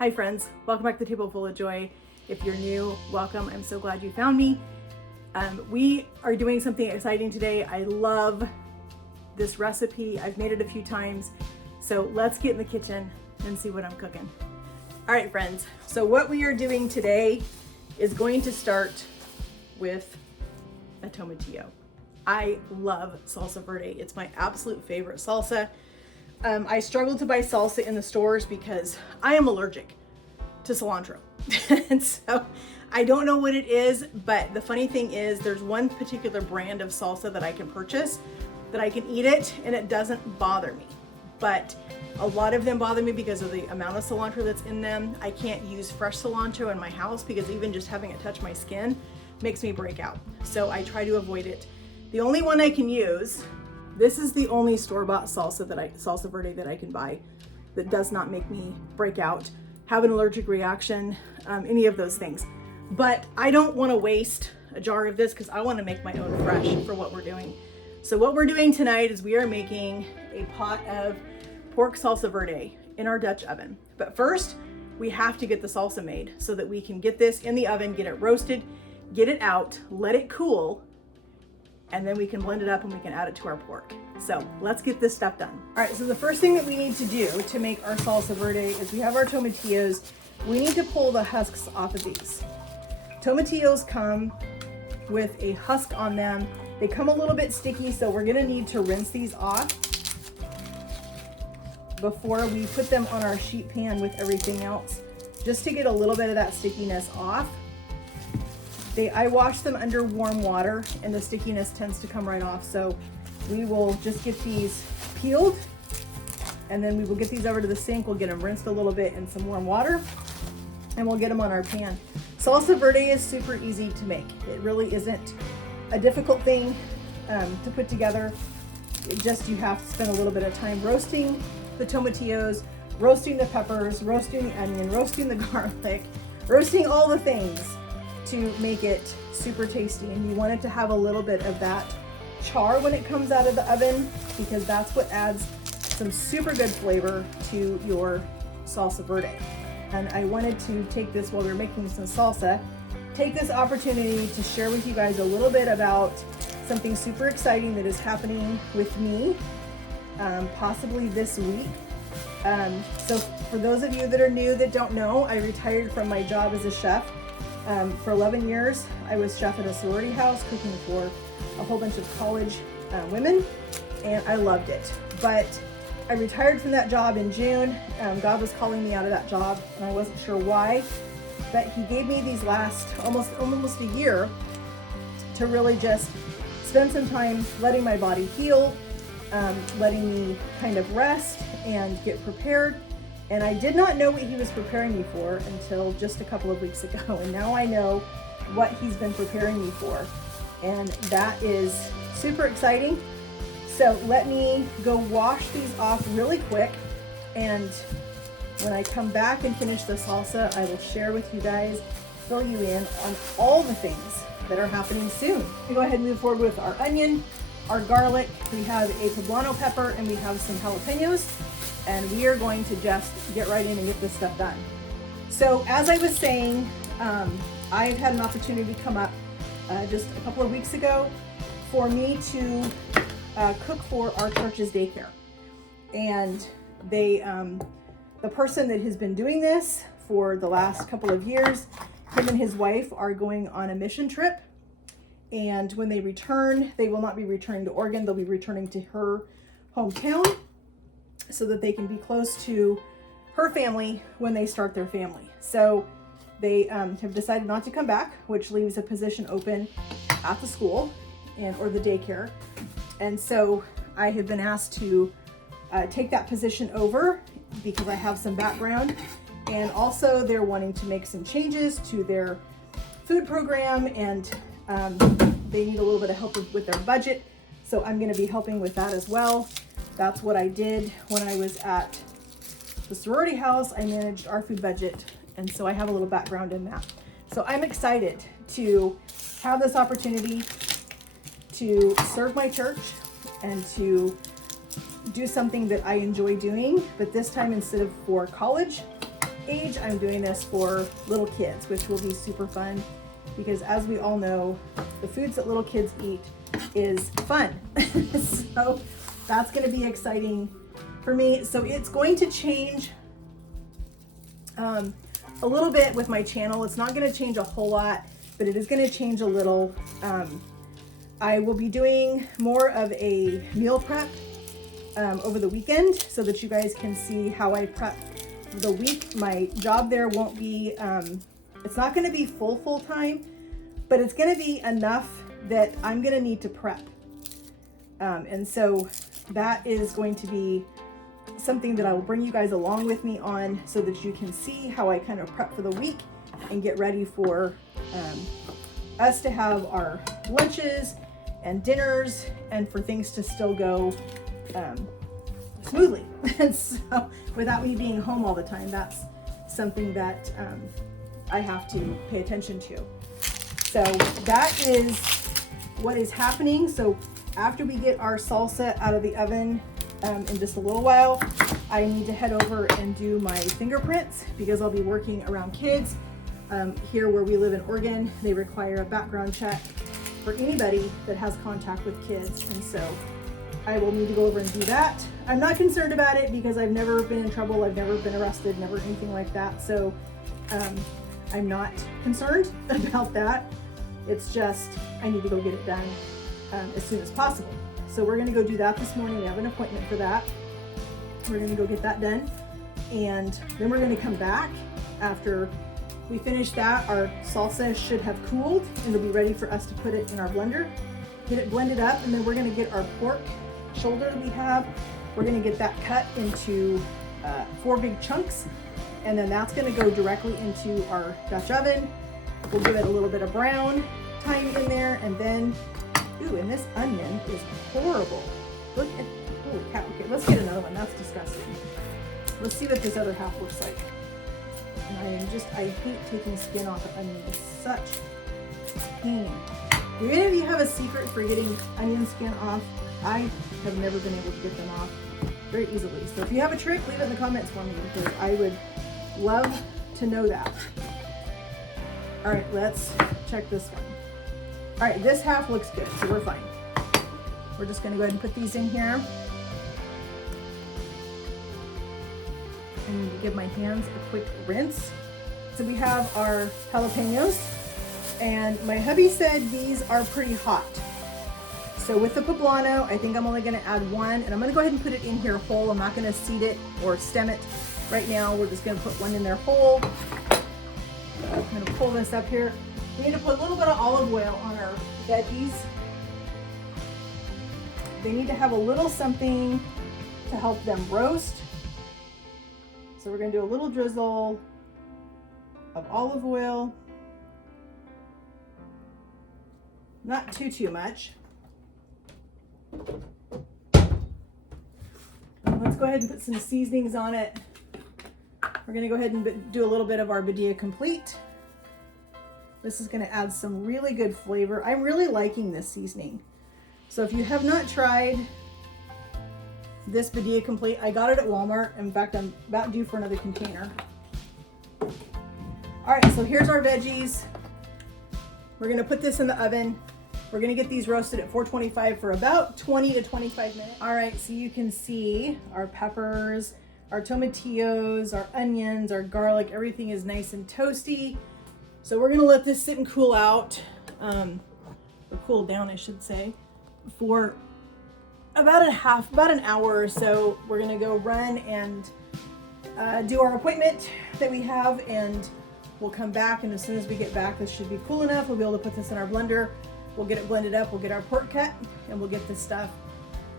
Hi friends, welcome back to the Table Full of Joy. If you're new, welcome. I'm so glad you found me. We are doing something exciting today. I love this recipe. I've made it a few times. So let's get in the kitchen and see what I'm cooking. All right, friends. So what we are doing today is going to start with a tomatillo. I love salsa verde. It's my absolute favorite salsa. I struggle to buy salsa in the stores because I am allergic to cilantro. And so I don't know what it is, but the funny thing is there's one particular brand of salsa that I can purchase that I can eat it and it doesn't bother me. But a lot of them bother me because of the amount of cilantro that's in them. I can't use fresh cilantro in my house because even just having it touch my skin makes me break out. So I try to avoid it. The only one I can use, this is the only store-bought salsa verde that I can buy that does not make me break out, have an allergic reaction, any of those things. But I don't want to waste a jar of this because I want to make my own fresh for what we're doing. So what we're doing tonight is we are making a pot of pork salsa verde in our Dutch oven. But first, we have to get the salsa made so that we can get this in the oven, get it roasted, get it out, let it cool, and then we can blend it up and we can add it to our pork. So let's get this stuff done. All right, so the first thing that we need to do to make our salsa verde is we have our tomatillos. We need to pull the husks off of these. Tomatillos come with a husk on them. They come a little bit sticky, so we're gonna need to rinse these off before we put them on our sheet pan with everything else, just to get a little bit of that stickiness off. I wash them under warm water and the stickiness tends to come right off. So we will just get these peeled and then we will get these over to the sink. We'll get them rinsed a little bit in some warm water and we'll get them on our pan. Salsa verde is super easy to make. It really isn't a difficult thing to put together. You have to spend a little bit of time roasting the tomatillos, roasting the peppers, roasting the onion, roasting the garlic, roasting all the things to make it super tasty. And you want it to have a little bit of that char when it comes out of the oven because that's what adds some super good flavor to your salsa verde. And I wanted to take this while we were making some salsa, take this opportunity to share with you guys a little bit about something super exciting that is happening with me, possibly this week. So for those of you that are new that don't know, I retired from my job as a chef. For 11 years, I was chef at a sorority house cooking for a whole bunch of college women, and I loved it. But I retired from that job in June. God was calling me out of that job, and I wasn't sure why. But He gave me these last almost a year to really just spend some time letting my body heal, letting me kind of rest and get prepared. And I did not know what He was preparing me for until just a couple of weeks ago. And now I know what He's been preparing me for. And that is super exciting. So let me go wash these off really quick. And when I come back and finish the salsa, I will share with you guys, fill you in on all the things that are happening soon. We go ahead and move forward with our onion, our garlic. We have a poblano pepper and we have some jalapenos. And we are going to just get right in and get this stuff done. So as I was saying, I've had an opportunity come up just a couple of weeks ago for me to cook for our church's daycare. And the person that has been doing this for the last couple of years, him and his wife are going on a mission trip. And when they return, they will not be returning to Oregon. They'll be returning to her hometown, so that they can be close to her family when they start their family. So they have decided not to come back, which leaves a position open at the school or the daycare. And so I have been asked to take that position over because I have some background. And also they're wanting to make some changes to their food program and they need a little bit of help with their budget. So I'm gonna be helping with that as well. That's what I did when I was at the sorority house. I managed our food budget, and so I have a little background in that. So I'm excited to have this opportunity to serve my church and to do something that I enjoy doing, but this time instead of for college age, I'm doing this for little kids, which will be super fun because as we all know, the foods that little kids eat is fun. So that's going to be exciting for me. So it's going to change a little bit with my channel. It's not going to change a whole lot, but it is going to change a little. I will be doing more of a meal prep over the weekend so that you guys can see how I prep for the week. My job there won't be, it's not going to be full time, but it's going to be enough that I'm going to need to prep. And so that is going to be something that I will bring you guys along with me on so that you can see how I kind of prep for the week and get ready for us to have our lunches and dinners and for things to still go smoothly. And so without me being home all the time, that's something that I have to pay attention to. So that is what is happening. So after we get our salsa out of the oven in just a little while, I need to head over and do my fingerprints because I'll be working around kids. Here where we live in Oregon, they require a background check for anybody that has contact with kids. And so I will need to go over and do that. I'm not concerned about it because I've never been in trouble. I've never been arrested, never anything like that. So I'm not concerned about that. It's just, I need to go get it done as soon as possible. So we're gonna go do that this morning. We have an appointment for that. We're gonna go get that done. And then we're gonna come back after we finish that. Our salsa should have cooled and it'll be ready for us to put it in our blender, get it blended up, and then we're gonna get our pork shoulder that we have. We're gonna get that cut into 4 big chunks, and then that's gonna go directly into our Dutch oven. We'll give it a little bit of brown time in there, and then, ooh, and this onion is horrible. Look at, holy cow. Okay, let's get another one. That's disgusting. Let's see what this other half looks like. And I hate taking skin off of onion. It's such pain. Do any of you have a secret for getting onion skin off? I have never been able to get them off very easily. So if you have a trick, leave it in the comments for me because I would love to know that. All right, let's check this one. All right, this half looks good, so we're fine. We're just gonna go ahead and put these in here. I need to give my hands a quick rinse. So we have our jalapenos, and my hubby said these are pretty hot. So with the poblano, I think I'm only gonna add 1, and I'm gonna go ahead and put it in here whole. I'm not gonna seed it or stem it right now. We're just gonna put 1 in there whole. I'm gonna pull this up here. We need to put a little bit of olive oil on our veggies. They need to have a little something to help them roast. So we're gonna do a little drizzle of olive oil. Not too much. Let's go ahead and put some seasonings on it. We're gonna go ahead and do a little bit of our Badia Complete. This is gonna add some really good flavor. I'm really liking this seasoning. So if you have not tried this Badia Complete, I got it at Walmart. In fact, I'm about due for another container. All right, so here's our veggies. We're gonna put this in the oven. We're gonna get these roasted at 425 for about 20 to 25 minutes. All right, so you can see our peppers, our tomatillos, our onions, our garlic, everything is nice and toasty. So we're gonna let this sit and cool out, or cool down, I should say, for about an hour or so. We're gonna go run and do our appointment that we have, and we'll come back, and as soon as we get back, this should be cool enough. We'll be able to put this in our blender. We'll get it blended up, we'll get our pork cut, and we'll get this stuff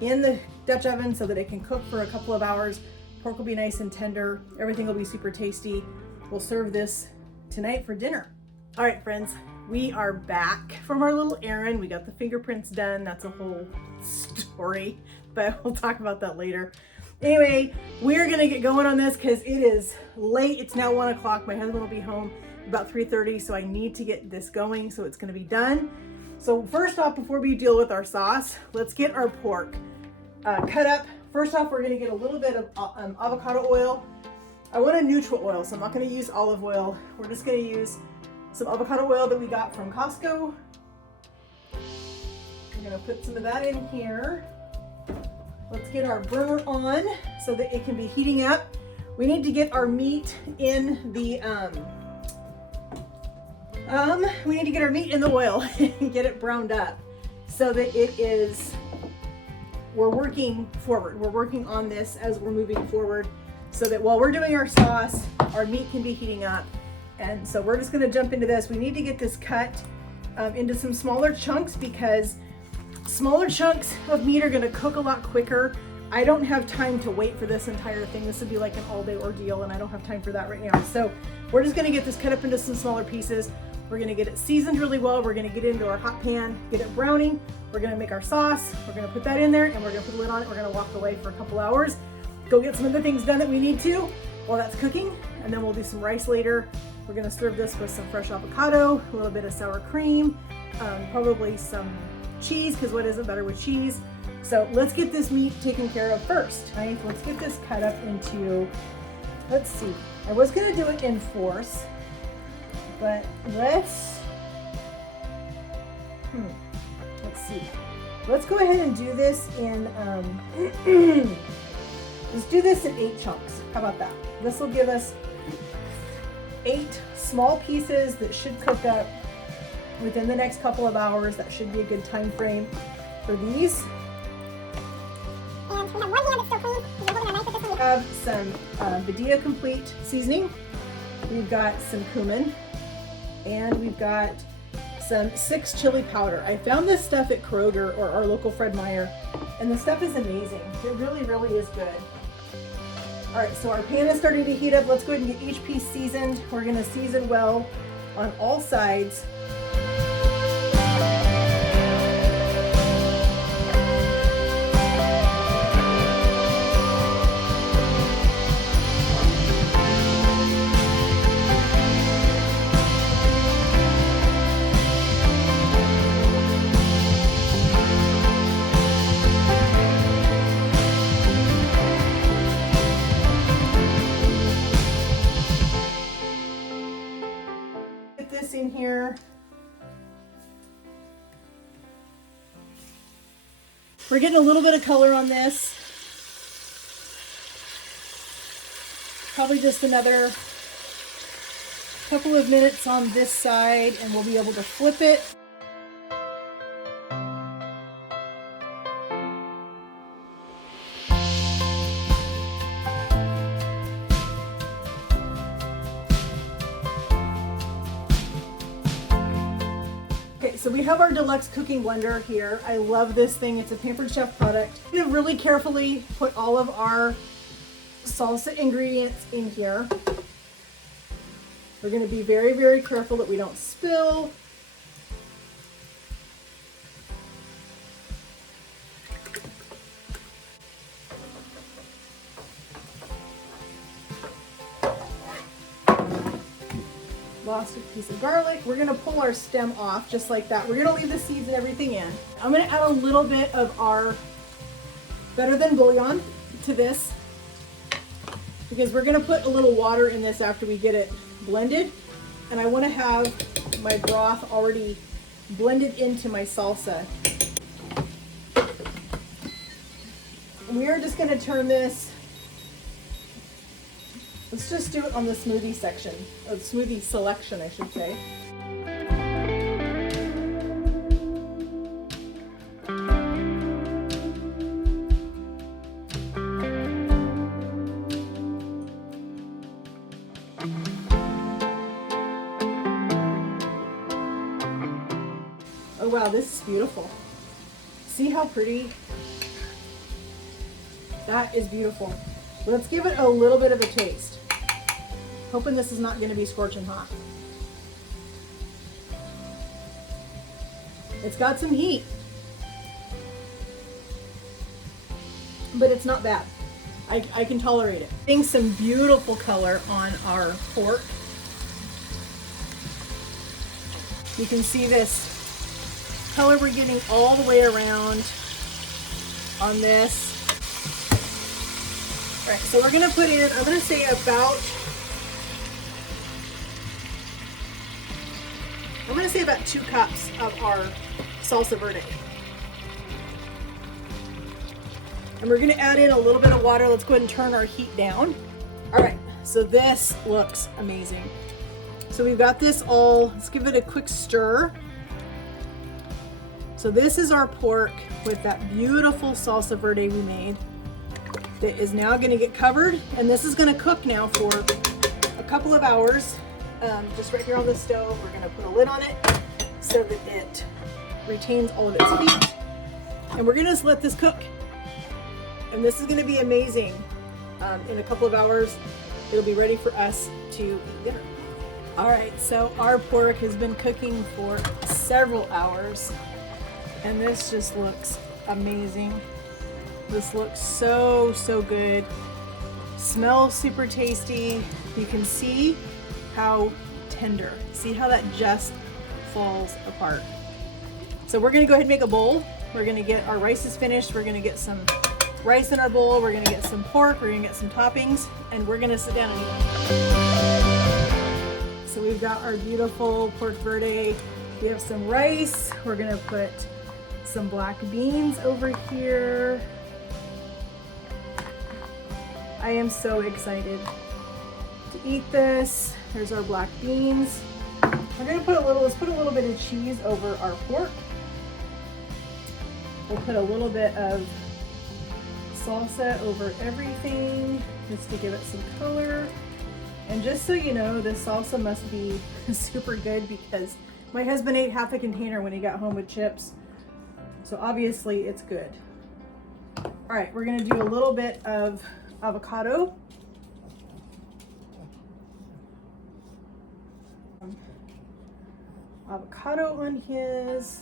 in the Dutch oven so that it can cook for a couple of hours. Pork will be nice and tender. Everything will be super tasty. We'll serve this tonight for dinner. All right, friends, we are back from our little errand. We got the fingerprints done. That's a whole story, but we'll talk about that later. Anyway, we're gonna get going on this because it is late. It's now 1 o'clock. My husband will be home about 3:30, so I need to get this going, so it's gonna be done. So first off, before we deal with our sauce, let's get our pork cut up. First off, we're gonna get a little bit of avocado oil, I want a neutral oil, so I'm not going to use olive oil. We're just going to use some avocado oil that we got from Costco. We're going to put some of that in here. Let's get our burner on so that it can be heating up. We need to get our meat in the oil and get it browned up so that we're working forward. We're working on this as we're moving forward so that while we're doing our sauce, our meat can be heating up. And so we're just going to jump into this. We need to get this cut into some smaller chunks because smaller chunks of meat are going to cook a lot quicker. I don't have time to wait for this entire thing. This would be like an all-day ordeal, and I don't have time for that right now. So we're just going to get this cut up into some smaller pieces. We're going to get it seasoned really well. We're going to get it into our hot pan, get it browning. We're going to make our sauce. We're going to put that in there, and we're going to put the lid on it. We're going to walk away for a couple hours, go get some other things done that we need to while that's cooking, and then we'll do some rice later. We're going to serve this with some fresh avocado, a little bit of sour cream, probably some cheese, because what isn't better with cheese? So let's get this meat taken care of first. Right, let's get this cut up into, let's see, I was gonna do it in force, but let's see. Let's go ahead and do this in, let's do this in 8 chunks. How about that? This will give us 8 small pieces that should cook up within the next couple of hours. That should be a good time frame for these. And we have one hand that's still clean. We're holding our knife with this one. We have some Badia Complete seasoning. We've got some cumin, and we've got some 6 chili powder. I found this stuff at Kroger or our local Fred Meyer, and the stuff is amazing. It really, really is good. All right, so our pan is starting to heat up. Let's go ahead and get each piece seasoned. We're gonna season well on all sides. In here, we're getting a little bit of color on this, probably just another couple of minutes on this side and we'll be able to flip it. So we have our Deluxe cooking blender here. I love this thing. It's a Pampered Chef product. We're gonna really carefully put all of our salsa ingredients in here. We're gonna be very, very careful that we don't spill. Lost a piece of garlic. We're gonna pull our stem off just like that. We're gonna leave the seeds and everything in. I'm gonna add a little bit of our Better Than bouillon to this because we're gonna put a little water in this after we get it blended, and I want to have my broth already blended into my salsa. We are just gonna turn this. Let's just do it on the smoothie section, or the smoothie selection, I should say. Oh wow, this is beautiful. See how pretty? That is beautiful. Let's give it a little bit of a taste. Hoping this is not going to be scorching hot. It's got some heat, but it's not bad. I can tolerate it. Getting some beautiful color on our pork. You can see this color we're getting all the way around on this. All right, so we're gonna put in, I'm gonna say about 2 cups of our salsa verde. And we're gonna add in a little bit of water. Let's go ahead and turn our heat down. All right, so this looks amazing. So we've got this all, let's give it a quick stir. So this is our pork with that beautiful salsa verde we made that is now gonna get covered. And this is gonna cook now for a couple of hours. Just right here on the stove. We're gonna put a lid on it so that it retains all of its heat. And we're gonna just let this cook. And this is gonna be amazing. In a couple of hours, it'll be ready for us to eat dinner. All right, so our pork has been cooking for several hours, and this just looks amazing. This looks so, so good. Smells super tasty. You can see how tender. See how that just falls apart. So we're gonna go ahead and make a bowl. We're gonna get our rice is finished. We're gonna get some rice in our bowl. We're gonna get some pork. We're gonna get some toppings, and we're gonna sit down and eat. So we've got our beautiful pork verde. We have some rice. We're gonna put some black beans over here. I am so excited to eat this. There's our black beans. We're gonna put let's put a little bit of cheese over our pork. We'll put a little bit of salsa over everything just to give it some color. And just so you know, this salsa must be super good because my husband ate half a container when he got home with chips. So obviously it's good. All right, we're gonna do a little bit of avocado. Avocado on his.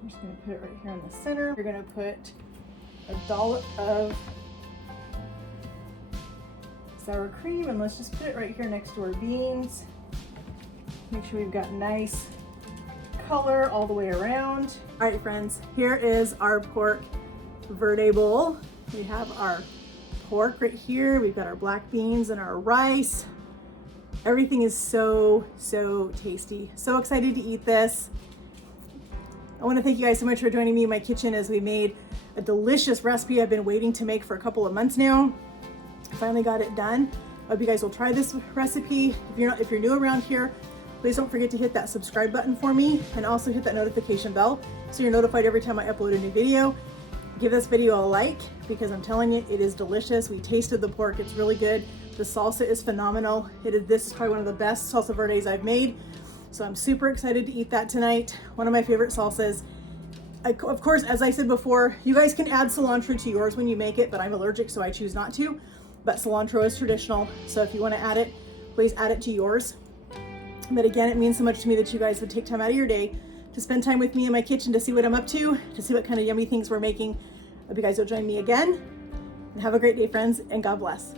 I'm just gonna put it right here in the center. We're gonna put a dollop of sour cream, and let's just put it right here next to our beans. Make sure we've got nice color all the way around. All right, friends, here is our pork verde bowl. We have our pork right here. We've got our black beans and our rice. Everything is so, so tasty. So excited to eat this. I want to thank you guys so much for joining me in my kitchen as we made a delicious recipe I've been waiting to make for a couple of months now. I finally got it done. I hope you guys will try this recipe. If you're new around here, please don't forget to hit that subscribe button for me and also hit that notification bell so you're notified every time I upload a new video. Give this video a like because I'm telling you, it is delicious. We tasted the pork, it's really good. The salsa is phenomenal. This is probably one of the best salsa verdes I've made. So I'm super excited to eat that tonight. One of my favorite salsas. Of course, as I said before, you guys can add cilantro to yours when you make it, but I'm allergic, so I choose not to. But cilantro is traditional, so if you want to add it, please add it to yours. But again, it means so much to me that you guys would take time out of your day to spend time with me in my kitchen to see what I'm up to see what kind of yummy things we're making. I hope you guys will join me again. And have a great day, friends, and God bless.